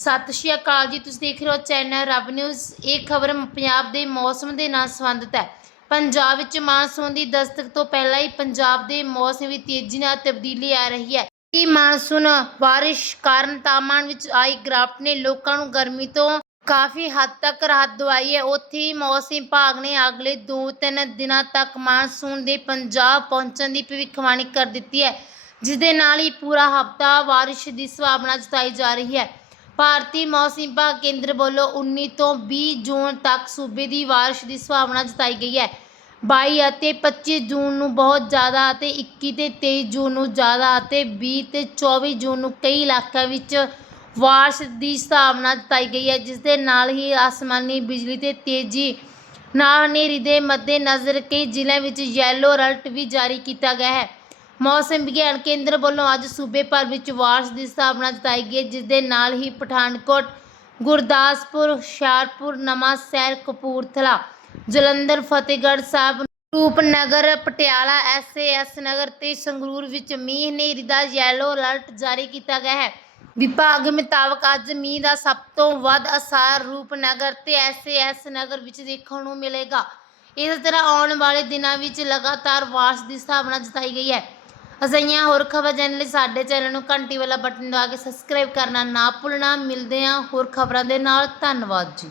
ਸਤਿ ਸ਼੍ਰੀ ਅਕਾਲ ਜੀ, ਤੁਸੀਂ ਦੇਖ ਰਹੇ ਹੋ ਚੈਨਲ ਰੱਬ ਨਿਊਜ਼। ਇਹ ਖਬਰ ਪੰਜਾਬ ਦੇ ਮੌਸਮ ਦੇ ਨਾਲ ਸੰਬੰਧਿਤ ਹੈ। ਪੰਜਾਬ ਵਿੱਚ ਮਾਨਸੂਨ ਦੀ ਦਸਤਕ ਤੋਂ ਪਹਿਲਾਂ ਹੀ ਪੰਜਾਬ ਦੇ ਮੌਸਮ ਵਿੱਚ ਤੇਜ਼ੀ ਨਾਲ ਤਬਦੀਲੀ ਆ ਰਹੀ ਹੈ। ਇਹ ਮਾਨਸੂਨ ਬਾਰਿਸ਼ ਕਾਰਨ ਤਾਪਮਾਨ ਵਿੱਚ ਆਈ ਗਿਰਾਵਟ ਨੇ ਲੋਕਾਂ ਨੂੰ ਗਰਮੀ ਤੋਂ ਕਾਫੀ ਹੱਦ ਤੱਕ ਰਾਹਤ ਦਵਾਈ ਹੈ। ਉੱਥੇ ਹੀ ਮੌਸਮ ਵਿਭਾਗ ਨੇ ਅਗਲੇ 2-3 ਦਿਨਾਂ ਤੱਕ ਮਾਨਸੂਨ ਦੇ ਪੰਜਾਬ ਪਹੁੰਚਣ ਦੀ ਭਵਿੱਖਬਾਣੀ ਕਰ ਦਿੱਤੀ ਹੈ ਜਿਸ ਦੇ ਨਾਲ ਹੀ ਪੂਰਾ ਹਫ਼ਤਾ ਬਾਰਿਸ਼ ਦੀ ਸੰਭਾਵਨਾ ਜਤਾਈ ਜਾ ਰਹੀ ਹੈ। ਭਾਰਤੀ ਮੌਸਮ ਵਿਭਾਗ ਕੇਂਦਰ ਵੱਲੋਂ 19 ਤੋਂ 20 ਜੂਨ ਤੱਕ ਸੂਬੇ ਦੀ ਬਾਰਿਸ਼ ਦੀ ਸੰਭਾਵਨਾ ਜਤਾਈ ਗਈ ਹੈ। 22 ਅਤੇ 25 ਜੂਨ ਨੂੰ ਬਹੁਤ ਜ਼ਿਆਦਾ ਅਤੇ 21 ਤੇ 23 ਜੂਨ ਨੂੰ ਜ਼ਿਆਦਾ ਅਤੇ 20 ਤੇ 24 ਜੂਨ ਨੂੰ ਕਈ ਇਲਾਕਿਆਂ ਵਿੱਚ ਬਾਰਿਸ਼ ਦੀ ਸੰਭਾਵਨਾ ਜਤਾਈ ਗਈ ਹੈ, ਜਿਸ ਦੇ ਨਾਲ ਹੀ ਆਸਮਾਨੀ ਬਿਜਲੀ ਤੇ ਤੇਜ਼ੀ ਨਾਲ ਹਨੇਰੀ ਦੇ ਮੱਦੇਨਜ਼ਰ ਕਈ ਜ਼ਿਲ੍ਹਿਆਂ ਵਿੱਚ ਯੈਲੋ ਅਲਰਟ ਵੀ ਜਾਰੀ ਕੀਤਾ ਗਿਆ ਹੈ। ਮੌਸਮ ਵਿਗਿਆਨ ਕੇਂਦਰ ਵੱਲੋਂ ਅੱਜ ਸੂਬੇ ਭਰ ਵਿੱਚ ਵਾਰਸ਼ ਦੀ ਸਥਾਪਨਾ ਜਤਾਈ ਗਈ ਹੈ ਜਿਸ ਦੇ ਨਾਲ ਹੀ ਪਠਾਨਕੋਟ, ਗੁਰਦਾਸਪੁਰ, ਹੁਸ਼ਿਆਰਪੁਰ ਨਵਾਂ ਸ਼ਹਿਰ ਕਪੂਰਥਲਾ, ਜਲੰਧਰ, ਫਤਿਹਗੜ੍ਹ ਸਾਹਿਬ, ਰੂਪਨਗਰ, ਪਟਿਆਲਾ ਐਸਏਐਸ ਨਗਰ ਤੇ ਸੰਗਰੂਰ ਵਿੱਚ ਮੀਂਹ, ਹਨੇਰੀ ਦਾ ਯੈਲੋ ਅਲਰਟ ਜਾਰੀ ਕੀਤਾ ਗਿਆ ਹੈ। ਵਿਭਾਗ ਮੁਤਾਬਕ ਅੱਜ ਮੀਂਹ ਦਾ ਸਭ ਤੋਂ ਵੱਧ ਅਸਰ ਰੂਪਨਗਰ ਤੇ ਐਸਏਐਸ ਨਗਰ ਵਿੱਚ ਦੇਖਣ ਨੂੰ ਮਿਲੇਗਾ। ਇਸ ਤਰ੍ਹਾਂ ਆਉਣ ਵਾਲੇ ਦਿਨਾਂ ਵਿੱਚ ਲਗਾਤਾਰ ਵਾਰਸ਼ ਦੀ ਸੰਭਾਵਨਾ ਜਤਾਈ ਗਈ ਹੈ। ਅਜਿਹੀਆਂ ਹੋਰ ਖਬਰ ਜਾਣਨ ਲਈ ਸਾਡੇ ਚੈਨਲ ਨੂੰ ਘੰਟੀ ਵਾਲਾ ਬਟਨ ਦਬਾ ਕੇ ਸਬਸਕ੍ਰਾਈਬ ਕਰਨਾ ਨਾ ਭੁੱਲਣਾ। ਮਿਲਦੇ ਹਾਂ ਹੋਰ ਖਬਰਾਂ ਦੇ ਨਾਲ। ਧੰਨਵਾਦ ਜੀ।